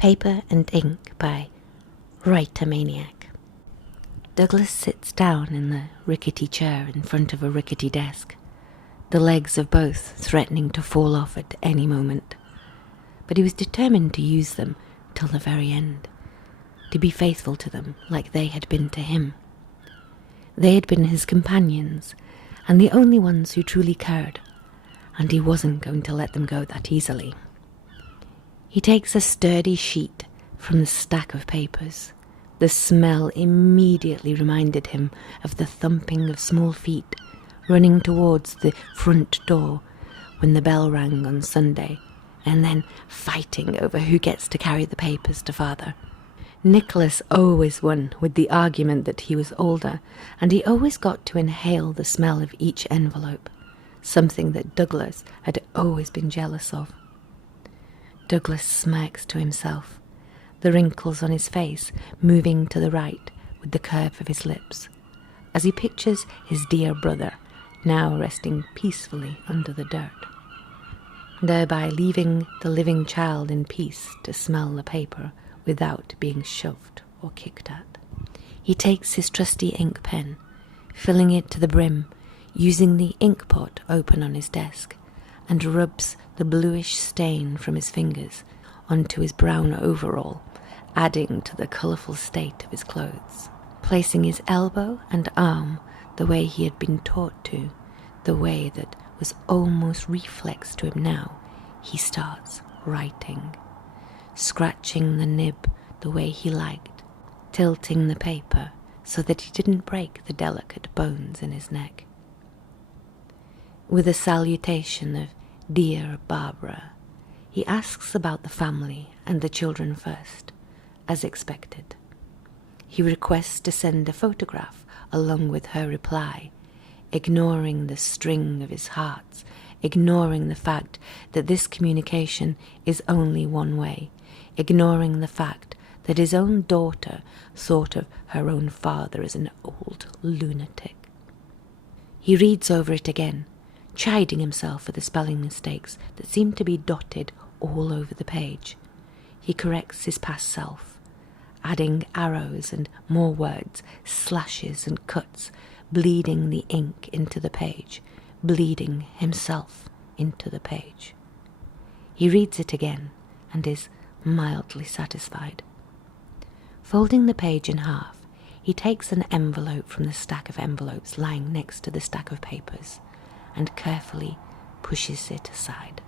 Paper and Ink by Maniac. Douglas sits down in the rickety chair in front of a rickety desk, the legs of both threatening to fall off at any moment. But he was determined to use them till the very end, to be faithful to them like they had been to him. They had been his companions, and the only ones who truly cared, and he wasn't going to let them go that easily. He takes a sturdy sheet from the stack of papers. The smell immediately reminded him of the thumping of small feet running towards the front door when the bell rang on Sunday, and then fighting over who gets to carry the papers to father. Nicholas always won with the argument that he was older, and he always got to inhale the smell of each envelope, something that Douglas had always been jealous of. Douglas smirks to himself, the wrinkles on his face moving to the right with the curve of his lips, as he pictures his dear brother now resting peacefully under the dirt, thereby leaving the living child in peace to smell the paper without being shoved or kicked at. He takes his trusty ink pen, filling it to the brim, using the ink pot open on his desk, and rubs the bluish stain from his fingers onto his brown overall, adding to the colourful state of his clothes. Placing his elbow and arm the way he had been taught to, the way that was almost reflex to him now, he starts writing, scratching the nib the way he liked, tilting the paper so that he didn't break the delicate bones in his neck. With a salutation of "Dear Barbara," he asks about the family and the children first, as expected. He requests to send a photograph along with her reply, ignoring the string of his hearts, ignoring the fact that this communication is only one way, ignoring the fact that his own daughter thought of her own father as an old lunatic. He reads over it again, chiding himself for the spelling mistakes that seemed to be dotted all over the page. He corrects his past self, adding arrows and more words, slashes and cuts, bleeding the ink into the page, bleeding himself into the page. He reads it again and is mildly satisfied. Folding the page in half, he takes an envelope from the stack of envelopes lying next to the stack of papers and carefully pushes it aside.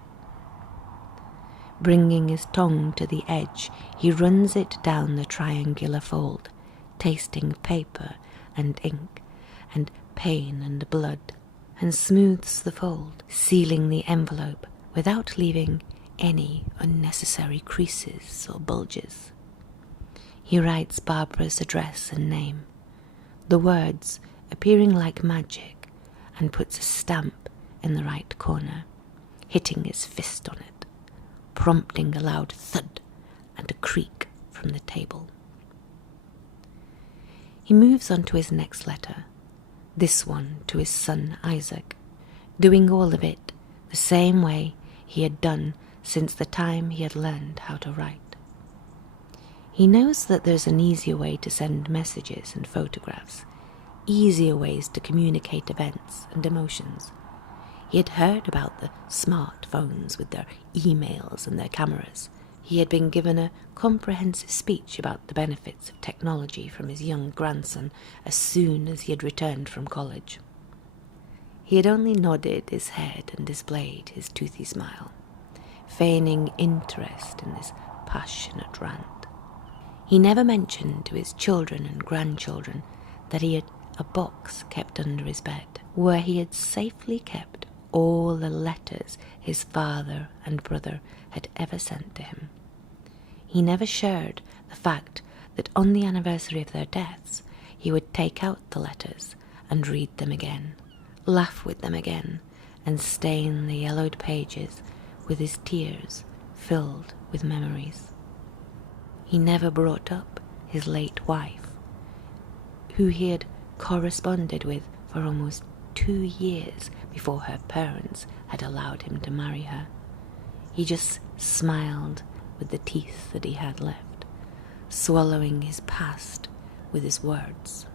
Bringing his tongue to the edge, he runs it down the triangular fold, tasting paper and ink and pain and blood, and smooths the fold, sealing the envelope without leaving any unnecessary creases or bulges. He writes Barbara's address and name, the words appearing like magic, and puts a stamp in the right corner, hitting his fist on it, prompting a loud thud and a creak from the table. He moves on to his next letter, this one to his son Isaac, doing all of it the same way he had done since the time he had learned how to write. He knows that there's an easier way to send messages and photographs, easier ways to communicate events and emotions. He had heard about the smartphones with their emails and their cameras. He had been given a comprehensive speech about the benefits of technology from his young grandson as soon as he had returned from college. He had only nodded his head and displayed his toothy smile, feigning interest in this passionate rant. He never mentioned to his children and grandchildren that he had a box kept under his bed, where he had safely kept all the letters his father and brother had ever sent to him. He never shared the fact that on the anniversary of their deaths, he would take out the letters and read them again, laugh with them again, and stain the yellowed pages with his tears filled with memories. He never brought up his late wife, who he had corresponded with for almost 2 years before her parents had allowed him to marry her. He just smiled with the teeth that he had left, swallowing his past with his words.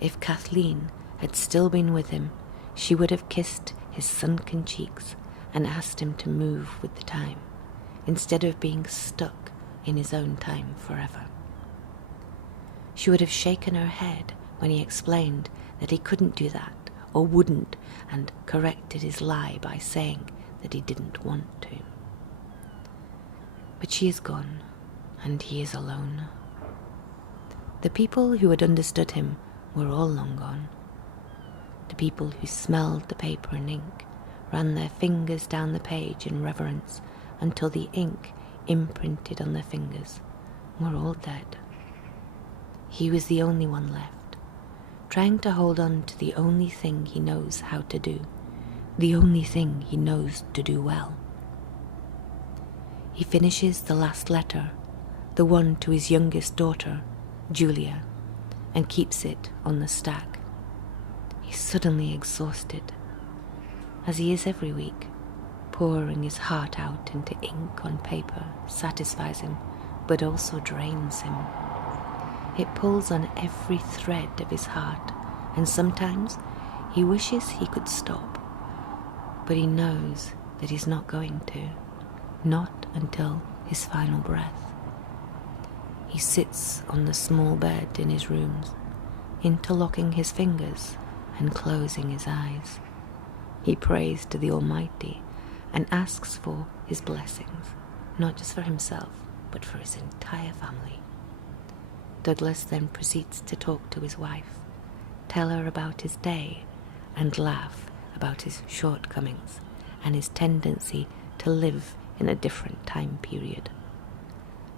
If Kathleen had still been with him, she would have kissed his sunken cheeks and asked him to move with the time, instead of being stuck in his own time forever. She would have shaken her head when he explained that he couldn't do that or wouldn't, and corrected his lie by saying that he didn't want to. But she is gone, and he is alone. The people who had understood him were all long gone. The people who smelled the paper and ink, ran their fingers down the page in reverence until the ink imprinted on their fingers, were all dead. He was the only one left, trying to hold on to the only thing he knows how to do, the only thing he knows to do well. He finishes the last letter, the one to his youngest daughter, Julia, and keeps it on the stack. He's suddenly exhausted, as he is every week. Pouring his heart out into ink on paper satisfies him, but also drains him. It pulls on every thread of his heart, and sometimes he wishes he could stop, but he knows that he's not going to, not until his final breath. He sits on the small bed in his rooms, interlocking his fingers and closing his eyes. He prays to the Almighty and asks for his blessings, not just for himself, but for his entire family. Douglas then proceeds to talk to his wife, tell her about his day, and laugh about his shortcomings and his tendency to live in a different time period.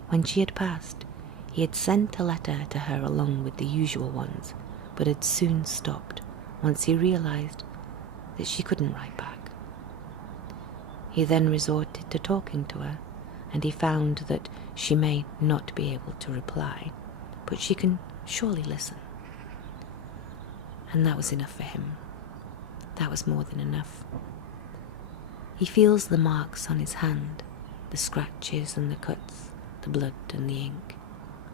When she had passed, he had sent a letter to her along with the usual ones, but had soon stopped once he realized that she couldn't write back. He then resorted to talking to her, and he found that she may not be able to reply, but she can surely listen. And that was enough for him. That was more than enough. He feels the marks on his hand, the scratches and the cuts, the blood and the ink,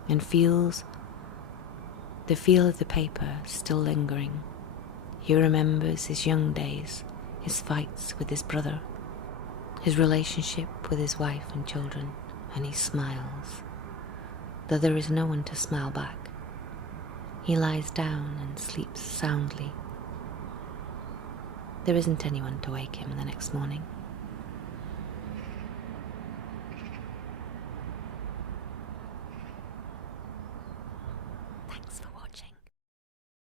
and feels the feel of the paper still lingering. He remembers his young days, his fights with his brother, his relationship with his wife and children, and he smiles, though there is no one to smile back. He lies down and sleeps soundly. There isn't anyone to wake him the next morning.